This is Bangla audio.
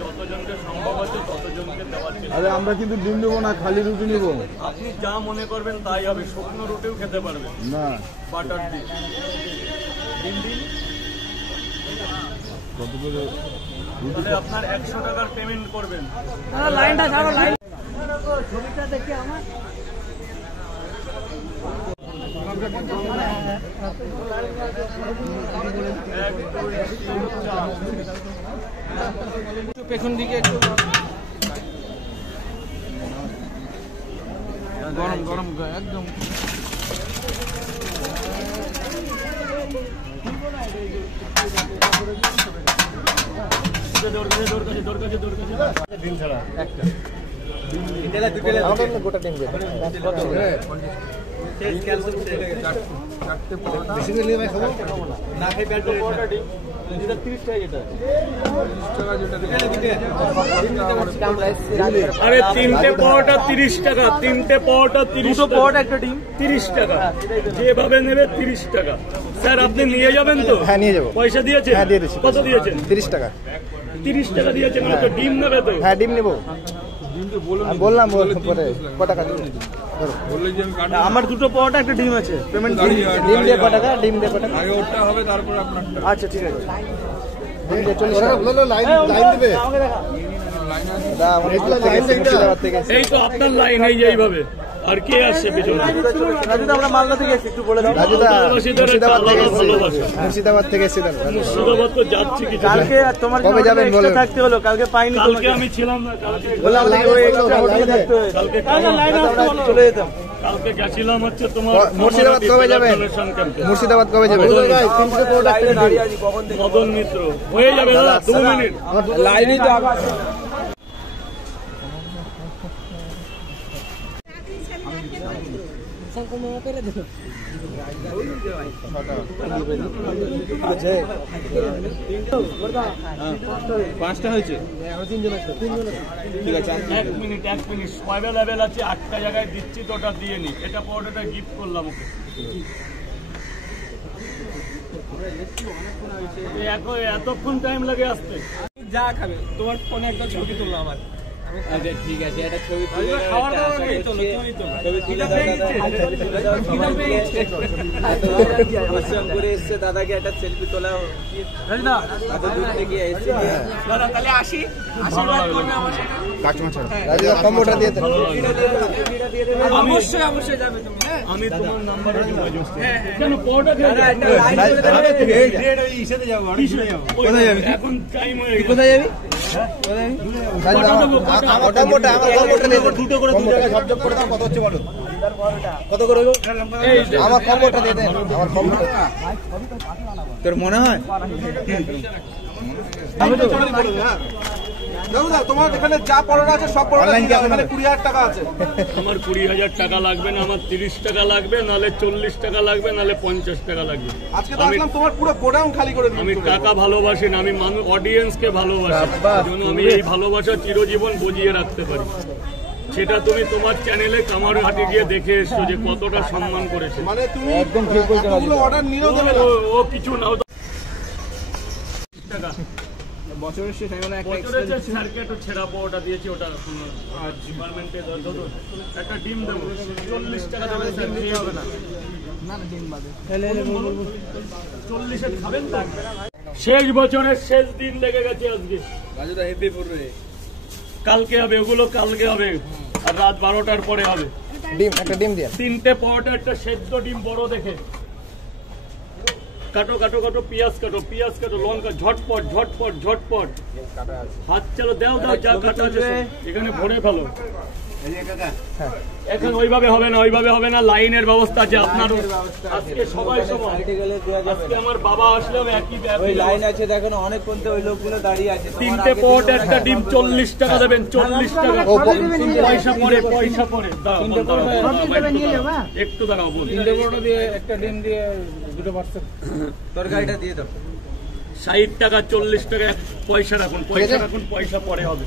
যতজনকে সম্ভব আছে ততজনকে দেওয়ার চেষ্টা। আরে আমরা কিন্তু ডিম দেবো না, খালি রুটি নেবো। আপনি যা মনে করবেন তাই হবে, শুকনো রুটিও খেতে পারবেন না, বাটার দিয়ে। ডিম দিন, কত করে? তাহলে আপনার 100 টাকার পেমেন্ট করবেন। লাইনটা ছাড়ো, লাইন ছবিটা দেখি আমার। পেছন দিকে একটু গরম গরম একদম। ডিম ছাড়া একটা গোটা ডিম দেবে। আরে 3টে পরোটা 30 টাকা, 3টে পরোটা 30 পরোটা একটা ডিম 30 টাকা, যেভাবে নেবে 30 টাকা। স্যার আপনি নিয়ে যাবেন তো? হ্যাঁ নিয়ে যাবো। পয়সা দিয়েছেন? হ্যাঁ দিয়ে দিচ্ছি। কত দিয়েছেন? 30 টাকা। 30 টাকা দিয়েছেন, তো ডিম নেবে তো? হ্যাঁ ডিম নেবো। বললাম পরে ক টাকা আমার 2টো পরোটা একটা ডিম আছে। পেমেন্ট ডিম দিয়ে ক টাকা? ডিম দিয়ে ক টাকা? আগে ওটা হবে, তারপর আপনার। আচ্ছা ঠিক আছে। ডিম দিয়ে 40 টাকা। লাইন দিবে। মুর্শিদাবাদ থেকে। এই তো আপনার লাইন, এইভাবে। আর কে আসছে পেছনে? রাজুদা আমরা মালদা থেকে এসেছি, একটু বলে দাও। রাজুদা মুর্শিদাবাদ থেকে এসেছি। মুর্শিদাবাদ তো যাচ্ছি কিছু। কালকে তোমার কবে যাবেন বলো? থাকতে হলো, কালকে পাইনি। কালকে আমি ছিলাম না, কালকে বললাম ওই এক্সট্রা হোটেলে থাকতে হয়েছে। কালকে চলে যেতাম। কালকে গেছিলাম হচ্ছে তোমার মুর্শিদাবাদ কবে যাবেন? মুর্শিদাবাদ কবে যাবেন? মদন মিত্র হয়ে যাবে দাদা, 2 মিনিট লাইনই তো পাঁচটা হয়েছে। ঠিক আছে 1 মিনিট অ্যাভেলেবেল আছে, 8টা জায়গায় দিচ্ছি তো ওটা দিয়ে নি। এটা পরোটাটা গিফট করলাম ওকে। এতক্ষণ টাইম লাগে আসতে? যা খাবে তোমার ফোনে একটা ছবি তুললো আমার। আচ্ছা ঠিক আছে, একটা ছবি তুলে খাওয়ার দাওয়ার নেই, চলো ছবি তোলো। পরিশ্রম করে এসছে দাদাকে একটা সেলফি তোলা। এত দূর থেকে এসছে দাদা তাহলে আসি, আশীর্বাদ করবে আমার সাথে। কাটমা ছাড়া রাজুদা কম্বোটা দিয়ে দেন। অবশ্যই অবশ্যই যাবে তুমি। আমি তোমার নাম্বারে যোগাযোগ করব। কেন পরোটা খেয়ে কোথায় যাবি? এখন টাইম হয়ে গেছে। কোথায় যাবি? কম্বোটা আমার কম্বোটা দিয়ে দেন। দুটো করে দুটো ঝপঝপ করে দাও। কত হচ্ছে বলো? কত করে হলো? আমার কম্বোটা দিয়ে দেন। আমার কম্বোটা তোর মনে হয়? আমি তো চলে বলবো। হ্যাঁ দাদা, তোমার এখানে যা পড়ানো আছে সব পড়ানো আছে। এখানে 20,000 টাকা আছে। আমার 20,000 টাকা লাগবে না, আমার 30 টাকা লাগবে, নালে 40 টাকা লাগবে, নালে 50 টাকা লাগবে। আজকে তো আসলাম তোমার পুরো গোডাউন খালি করে দিই। আমি টাকা ভালোবাসি না, আমি মানুষ অডিয়েন্সকে ভালোবাসি। যেন আমি এই ভালোবাসা চিরজীবন বজিয়ে রাখতে পারি। সেটা তুমি তোমার চ্যানেলে কামারহাটি গিয়ে দেখে এসছো যে কতটা সম্মান করেছে। মানে তুমি একদম ঠিক বলছো। অর্ডার নিলেও দেবে না। ও কিছু না, টাকা বছরের শেষ আমি বছরের যে স্যারকে একটু ছেঁড়া পরোটা দিয়েছি, ওটা ডিপার্টমেন্টে একটা ডিম দেবো। 40 টাকা দেবে স্যার, দিয়ে হবে না। ডিম বাদে 40-এ খাবেন তো? শেষ বছরের শেষ দিন লেগে গেছে আজকে। রাজুদা হেভি পড়বে। কালকে হবে ওগুলো, কালকে হবে, আর রাত 12টার পরে হবে। ডিম একটা ডিম দিয়ে 3টে পরোটা, একটা সেদ্ধ ডিম বড় দেখে কাটো কাটো কাটো, পেঁয়াজ কাটো, লঙ্কা ঝটপট ঝটপট ঝটপট। হাত চালো, দাও যা কাটা আছে এখানে ভরে ফেলো। এখন ওইভাবে হবে না, লাইনের ব্যবস্থা আছে আপনার। আজকে সবাই আজকে আমার বাবা আসলেও একই লাইন আছে, দেখো অনেক পর্যন্ত ওই লোকগুলো দাঁড়িয়ে আছে। 3টে পরোটা, একটা ডিম 40 টাকা দেবেন। 40 টাকা পয়সা পরে একটু দাঁড়াও। 3টে পরোটা দিয়ে একটা ডিম দিয়ে 2টো পার্সেল তরকারিটা দিয়ে দাও। 60 টাকা, 40 টাকা, পয়সা রাখুন, পয়সা পরে হবে।